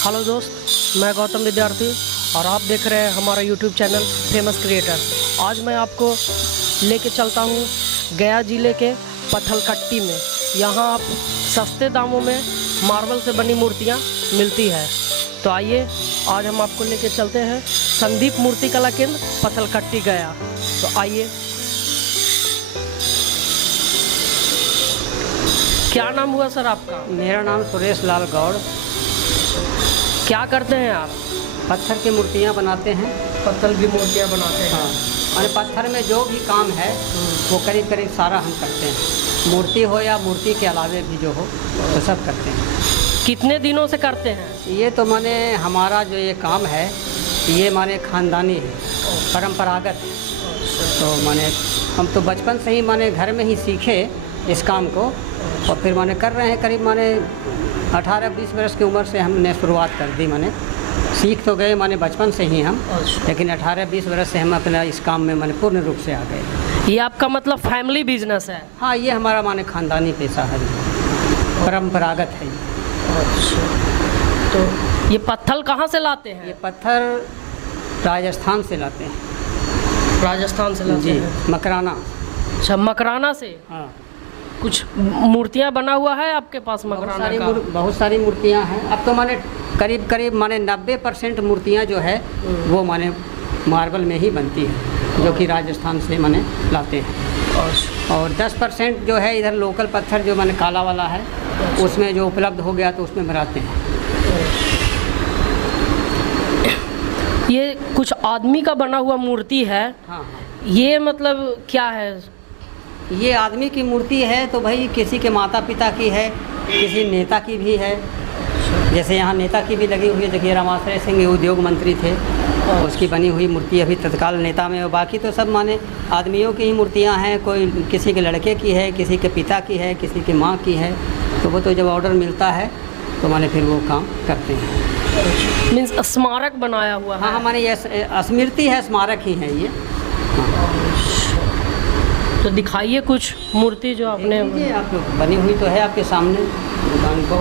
Hello दोस्त, मैं गौतम विद्यार्थी और आप देख रहे हैं हमारा यूट्यूब चैनल फेमस क्रिएटर। आज मैं आपको लेके चलता हूँ गया ज़िले के पत्थलकट्टी में। यहाँ आप सस्ते दामों में मार्बल से बनी मूर्तियाँ मिलती है। तो आइए आज हम आपको लेके चलते हैं संदीप मूर्ति कला केंद्र पत्थलकट्टी गया। तो आइए। क्या नाम हुआ सर आपका? मेरा नाम सुरेश लाल गौड़। क्या करते हैं आप? पत्थर की मूर्तियाँ बनाते हैं। पत्थर की मूर्तियाँ बनाते हैं। हाँ, और पत्थर में जो भी काम है वो करीब करीब सारा हम करते हैं। मूर्ति हो या मूर्ति के अलावे भी जो हो तो सब करते हैं। कितने दिनों से करते हैं? ये तो माने हमारा जो ये काम है ये माने ख़ानदानी है, परंपरागत है। तो माने हम तो बचपन से ही माने घर में ही सीखे इस काम को और फिर माने कर रहे हैं। करीब माने 18-20 वर्ष की उम्र से हमने शुरुआत कर दी। माने सीख तो गए माने बचपन से ही हम, लेकिन 18-20 वर्ष से हम अपना इस काम में माने पूर्ण रूप से आ गए। ये आपका मतलब फैमिली बिजनेस है? हाँ, ये हमारा माने ख़ानदानी पेशा है, परंपरागत है। अच्छा, तो ये पत्थर कहाँ से लाते हैं? ये पत्थर राजस्थान से लाते हैं। राजस्थान से लाते जी, हैं? मकराना। अच्छा, मकराना से। हाँ, कुछ मूर्तियाँ बना हुआ है आपके पास मकराना का? बहुत सारी मूर्तियाँ हैं। अब तो माने करीब करीब माने 90% मूर्तियाँ जो है वो माने मार्बल में ही बनती है, जो कि राजस्थान से माने लाते हैं। और 10% जो है इधर लोकल पत्थर जो माने काला वाला है उसमें जो उपलब्ध हो गया तो उसमें बनाते हैं। ये कुछ आदमी का बना हुआ मूर्ति है। हाँ, ये मतलब क्या है? ये आदमी की मूर्ति है तो भाई किसी के माता पिता की है, किसी नेता की भी है। जैसे यहाँ नेता की भी लगी हुई है, देखिए रामाश्रय सिंह उद्योग मंत्री थे, उसकी बनी हुई मूर्ति अभी तत्काल नेता में। और बाकी तो सब माने आदमियों की ही मूर्तियाँ हैं। कोई किसी के लड़के की है, किसी के पिता की है, किसी की माँ की है। तो वो तो जब ऑर्डर मिलता है तो माने फिर वो काम करते हैं। मीन्स स्मारक बनाया हुआ है? हाँ, माने ये स्मृति है, स्मारक ही है ये। तो दिखाइए कुछ मूर्ति जो आपने आप बनी हुई तो है आपके सामने दुकान को।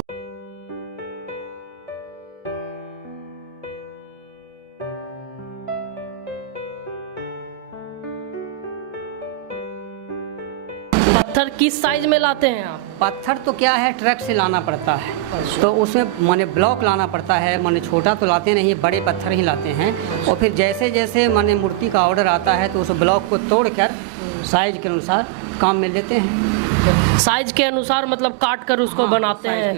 पत्थर किस साइज में लाते हैं आप? पत्थर तो क्या है, ट्रक से लाना पड़ता है। तो उसमें माने ब्लॉक लाना पड़ता है। माने छोटा तो लाते नहीं, बड़े पत्थर ही लाते हैं। और फिर जैसे जैसे माने मूर्ति का ऑर्डर आता है तो उस ब्लॉक को तोड़कर साइज के अनुसार काम में लेते हैं। साइज के अनुसार मतलब काट कर उसको हाँ, बनाते हैं।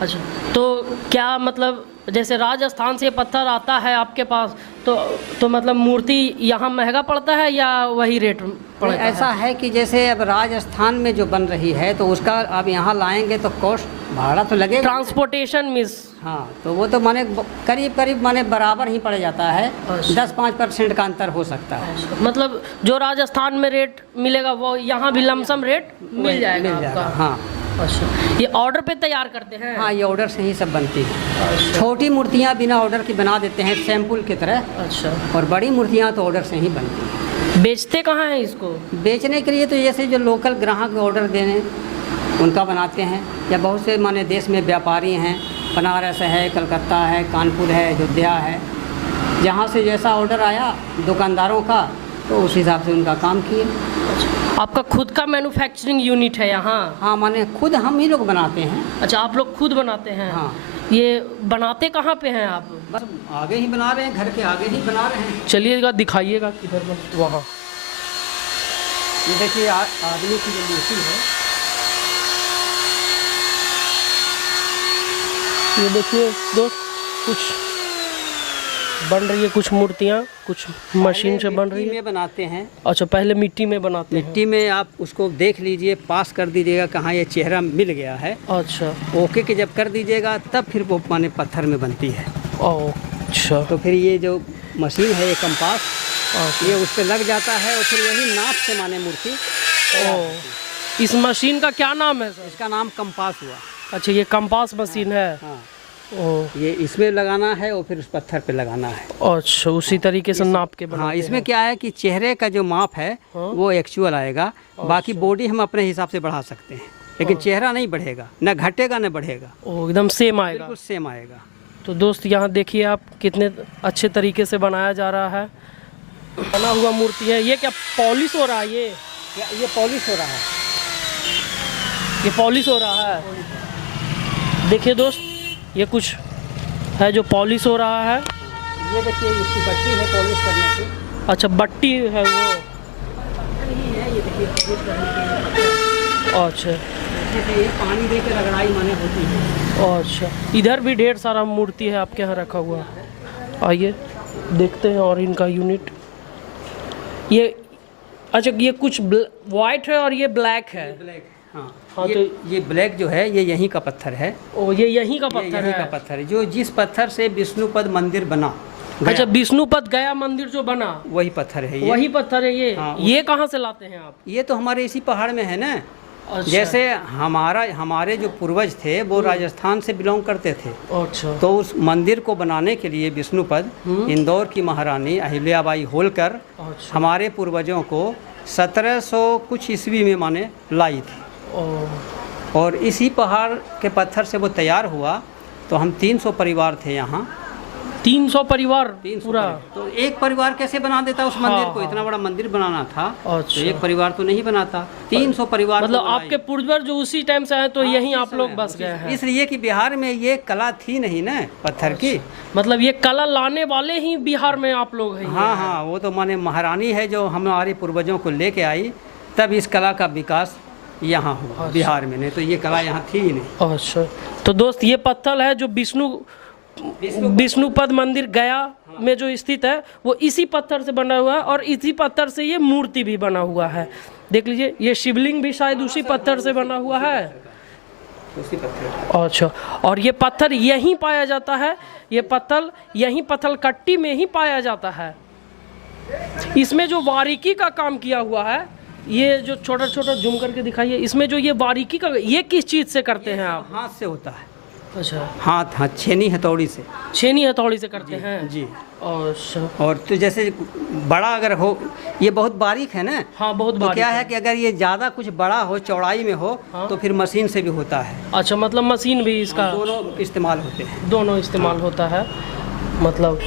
अच्छा, तो क्या मतलब जैसे राजस्थान से पत्थर आता है आपके पास तो मतलब मूर्ति यहाँ महंगा पड़ता है या वही रेट पड़ता है? ऐसा है कि जैसे अब राजस्थान में जो बन रही है तो उसका आप यहाँ लाएंगे तो कॉस्ट भाड़ा तो लगेगा, ट्रांसपोर्टेशन मिस। हाँ, तो वो तो माने करीब करीब माने बराबर ही पड़ जाता है। 10-5% का अंतर हो सकता है। मतलब जो राजस्थान में रेट मिलेगा वो यहाँ भी लमसम रेट मिल जाएगा आपका? हाँ। अच्छा, ये ऑर्डर पे तैयार करते हैं? हाँ, ये ऑर्डर से ही सब बनती है। छोटी मूर्तियाँ बिना ऑर्डर की बना देते हैं सैंपल की तरह। अच्छा, और बड़ी मूर्तियाँ तो ऑर्डर से ही बनती हैं। बेचते कहाँ हैं इसको? बेचने के लिए तो जैसे जो लोकल ग्राहक ऑर्डर देने उनका बनाते हैं, या बहुत से माने देश में व्यापारी हैं, बनारस है, कलकत्ता है, कानपुर है, अयोध्या है, जहाँ से जैसा ऑर्डर आया दुकानदारों का तो उस हिसाब से उनका काम किए। आपका खुद का मैन्युफैक्चरिंग यूनिट है यहाँ? हाँ, माने खुद हम ही लोग बनाते हैं। अच्छा, आप लोग खुद बनाते हैं? हाँ। ये बनाते कहाँ पे हैं आप? बस आगे ही बना रहे हैं, घर के आगे ही बना रहे हैं। चलिएगा, दिखाइएगा किधर वहाँ। ये देखिए आदमी की जो मूर्ति है, ये देखिए दोस्त, कुछ बन रही है, कुछ मूर्तियाँ कुछ मशीन से बन रही है। मिट्टी में बनाते हैं। अच्छा, पहले मिट्टी में बनाते हैं? मिट्टी में आप उसको देख लीजिए, पास कर दीजिएगा कहाँ ये चेहरा मिल गया है। अच्छा, ओके के जब कर दीजिएगा तब फिर वो माने पत्थर में बनती है। अच्छा, तो फिर ये जो मशीन है ये कंपास, ये उस पर लग जाता है और फिर वही नाप से माने मूर्ति। इस मशीन का क्या नाम है सर? इसका नाम कंपास हुआ। अच्छा, ये कंपास मशीन है। हाँ, ओह, ये इसमें लगाना है और फिर उस पत्थर पे लगाना है। अच्छा, उसी तरीके से नाप के बनाते हाँ, इसमें हैं। क्या है कि चेहरे का जो माप है वो एक्चुअल आएगा। बाकी बॉडी हम अपने हिसाब से बढ़ा सकते हैं। लेकिन चेहरा नहीं बढ़ेगा, न घटेगा न बढ़ेगा, ओ एकदम सेम आएगा। बिल्कुल सेम आएगा। तो दोस्त यहाँ देखिए आप कितने अच्छे तरीके से बनाया जा रहा है, बना हुआ मूर्ति है। ये क्या पॉलिश हो रहा है? ये पॉलिश हो रहा है, ये पॉलिश हो रहा है। देखिए दोस्त, ये कुछ है जो पॉलिश हो रहा है। ये देखिए इसकी बट्टी है पॉलिश करने की। अच्छा, बट्टी है वो। नहीं है, ये देखिए पॉलिश करने की। अच्छा, जैसे ये पानी दे के रगड़ाई माने होती है। अच्छा, इधर भी ढेर सारा मूर्ति है आपके यहाँ रखा हुआ। आइए देखते हैं और इनका यूनिट। ये अच्छा, ये कुछ वाइट है और ये ब्लैक है। ब्लैक, हाँ हाँ, ये ब्लैक जो है ये यहीं का पत्थर है। ओ, ये यहीं का पत्थर यहीं है। का पत्थर है जो जिस पत्थर से विष्णुपद मंदिर बना। अच्छा, विष्णुपद गया मंदिर जो बना वही पत्थर है ये। वही पत्थर है ये। हाँ, ये कहाँ से लाते हैं आप? ये तो हमारे इसी पहाड़ में है ना। अच्छा। जैसे हमारे जो पूर्वज थे वो राजस्थान से बिलोंग करते थे। अच्छा। तो उस मंदिर को बनाने के लिए विष्णुपद इंदौर की महारानी अहिल्याबाई होलकर अच्छा। हमारे पूर्वजों को 1700 कुछ ईस्वी में माने लाई थी। ओ, और इसी पहाड़ के पत्थर से वो तैयार हुआ। तो हम 300 परिवार थे यहाँ। 300 परिवार 300 पूरा? तो एक परिवार कैसे बना देता उस मंदिर हाँ, को? हाँ। इतना बड़ा मंदिर बनाना था। अच्छा। तो एक परिवार तो नहीं बनाता, 300 परिवार मतलब को बनाई। आपके पूर्वज जो उसी टाइम से आए तो यहीं आप लोग बस उसी- गए हैं? इसलिए कि बिहार में ये कला थी नहीं ना पत्थर की। मतलब ये कला लाने वाले ही बिहार में आप लोग हैं? हाँ हाँ, वो तो माने महारानी है जो हमारे पूर्वजों को लेके आई, तब इस कला का विकास यहाँ हुआ बिहार में। नहीं तो ये कला यहाँ थी ही नहीं। अच्छा, तो दोस्त ये पत्थर है जो विष्णुपद मंदिर गया में जो स्थित है वो इसी पत्थर से बना हुआ है और इसी पत्थर से ये मूर्ति भी बना हुआ है। देख लीजिए, ये शिवलिंग भी शायद उसी पत्थर से बना हुआ है। उसी पत्थर। अच्छा, और ये पत्थर यहीं पाया जाता है? ये पत्थर यहीं पत्थलकट्टी में ही पाया जाता है। इसमें जो बारीकी का काम किया हुआ है, ये जो छोटा छोटा झूम करके दिखाइए, इसमें जो ये बारीकी का, ये किस चीज़ से करते हैं आप? हाथ से होता है। अच्छा, हाथ छेनी हथौड़ी से। छेनी हथौड़ी से करते हैं जी। अच्छा। और तो जैसे बड़ा अगर हो, ये बहुत बारीक है ना। हाँ, बहुत तो बारीक क्या है कि अगर ये ज़्यादा कुछ बड़ा हो, चौड़ाई में हो, हाँ। तो फिर मशीन से भी होता है। अच्छा, मतलब मशीन भी इसका दोनों इस्तेमाल होते हैं। दोनों इस्तेमाल होता है। मतलब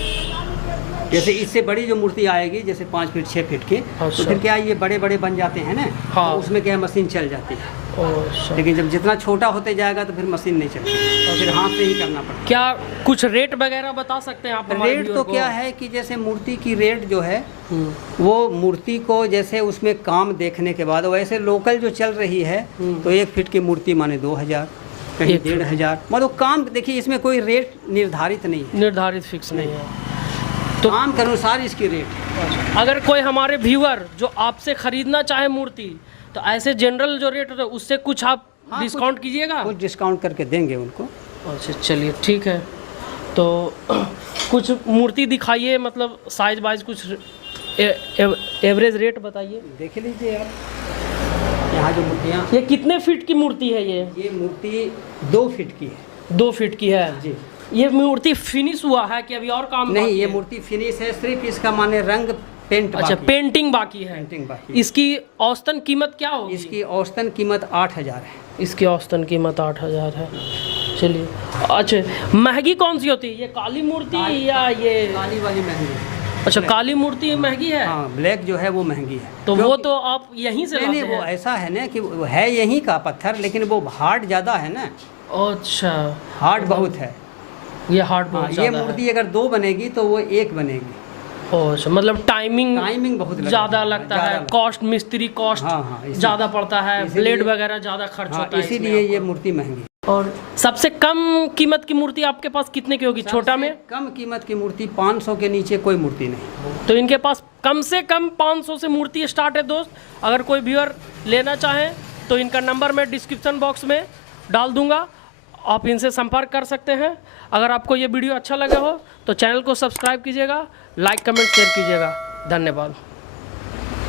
जैसे इससे बड़ी जो मूर्ति आएगी जैसे 5 फीट 6 फीट की, तो अच्छा। फिर क्या ये बड़े बड़े बन जाते हैं ना। हाँ। तो उसमें क्या है, मशीन चल जाती है। अच्छा, लेकिन जब जितना छोटा होते जाएगा तो फिर मशीन नहीं चलती, तो फिर हाथ से ही करना पड़ता क्या कुछ रेट वगैरह बता सकते हैं आप है। हमारे रेट तो व्यूअर को? क्या है कि जैसे मूर्ति की रेट जो है हम्म, वो मूर्ति को जैसे उसमें काम देखने के बाद, वैसे लोकल जो चल रही है तो 1 फीट की मूर्ति माने 2000, कहीं 1500। मतलब काम देखिए, इसमें कोई रेट निर्धारित नहीं है, निर्धारित फिक्स नहीं है। तो काम के अनुसार इसकी रेट। अगर कोई हमारे व्यूअर जो आपसे खरीदना चाहे मूर्ति, तो ऐसे जनरल जो रेट होता है उससे कुछ आप हाँ, डिस्काउंट कीजिएगा? कुछ डिस्काउंट करके देंगे उनको। अच्छा, चलिए ठीक है। तो कुछ मूर्ति दिखाइए, मतलब साइज वाइज कुछ एवरेज रेट बताइए। देख लीजिए आप यहाँ जो मूर्तियाँ। ये कितने फीट की मूर्ति है? ये मूर्ति 2 फीट की है। 2 फीट की है जी। ये मूर्ति फिनिश हुआ है कि अभी और काम नहीं, बाकी ये है? मूर्ति फिनिश है, सिर्फ इसका माने रंग पेंट अच्छा, बाकी। पेंटिंग बाकी है। पेंटिंग बाकी। इसकी औसतन कीमत क्या होगी? इसकी औसतन कीमत 8000 है। इसकी औसतन कीमत 8000 है। चलिए, अच्छा, महंगी कौन सी होती है, ये काली मूर्ति या ये? काली वाली महंगी है। अच्छा, काली मूर्ति महंगी है। हाँ, ब्लैक जो है वो महंगी है। तो वो तो आप यहीं से नहीं, लाते वो हैं? ऐसा है ना कि वो है यहीं का पत्थर, लेकिन वो हार्ड ज़्यादा है ना। अच्छा, हार्ड बहुत है। ये हार्ड हाँ, बहुत ये ज़्यादा है। मूर्ति अगर 2 बनेगी तो वो 1 बनेगी। अच्छा, मतलब टाइमिंग बहुत लगता ज़्यादा लगता है, ज़्यादा। कॉस्ट, मिस्त्री कॉस्ट हाँ, हाँ, इसीलिए- ज़्यादा पड़ता है, इसीलिए- ब्लेड वगैरह ज़्यादा खर्च हाँ, होता है, इसीलिए इसमें ये आपको। मूर्ति महंगी। और सबसे कम कीमत की मूर्ति आपके पास कितने की होगी, छोटा में? कम कीमत की मूर्ति 500 के नीचे कोई मूर्ति नहीं। तो इनके पास कम से कम 500 से मूर्ति स्टार्ट है दोस्त। अगर कोई व्यूअर लेना चाहे तो इनका नंबर मैं डिस्क्रिप्शन बॉक्स में डाल दूंगा, आप इनसे संपर्क कर सकते हैं। अगर आपको ये वीडियो अच्छा लगा हो तो चैनल को सब्सक्राइब कीजिएगा, लाइक कमेंट शेयर कीजिएगा। धन्यवाद।